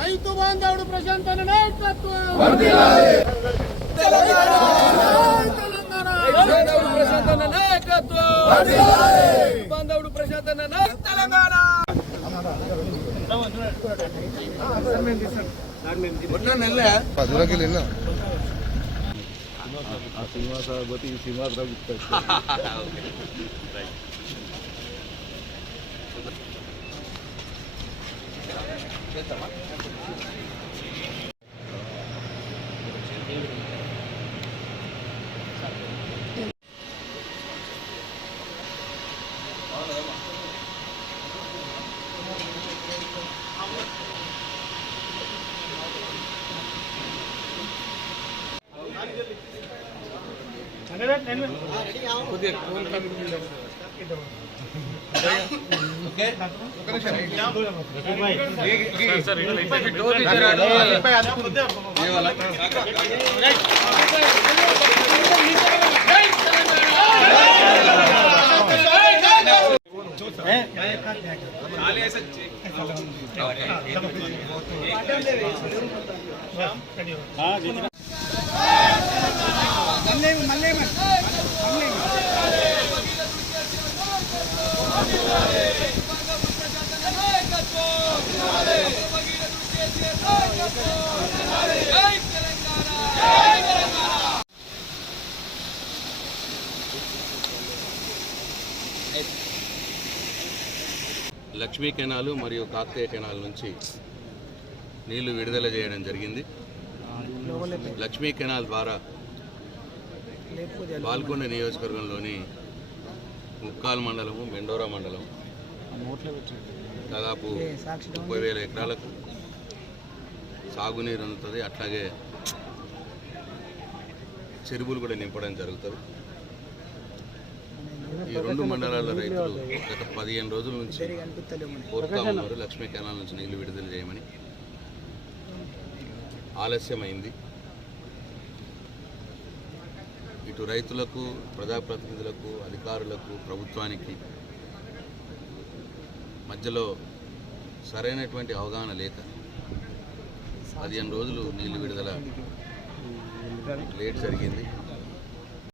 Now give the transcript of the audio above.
రైతు బాంధవుడు ప్రశాంత్ నాయకత్వం బాంధవుడు ప్రశాంత్ తెలంగాణ శ్రీనివాస శ్రీనివాసరావు లక్ష్మీ కెనాలు మరియు కాకతీయ కెనాల్ నుంచి నీళ్లు విడుదల చేయడం జరిగింది. లక్ష్మీ కెనాల్ ద్వారా బాల్కొండ నియోజకవర్గంలోని ముక్కాల్ మండలము, మెండోరా మండలం దాదాపు 30,000 ఎకరాలకు సాగునీరు అందుతుంది. అట్లాగే చెరువులు కూడా నింపడం జరుగుతుంది. ఈ రెండు మండలాల రైతులు గత 15 రోజుల నుంచి కోరుతా ఉన్నారు లక్ష్మీ కెనాల్ నుంచి నీళ్లు విడుదల చేయమని. ఆలస్యమైంది. ఇటు రైతులకు, ప్రజాప్రతినిధులకు, అధికారులకు, ప్రభుత్వానికి మధ్యలో సరైనటువంటి అవగాహన లేక 15 రోజులు నీళ్లు విడుదల లేట్ జరిగింది.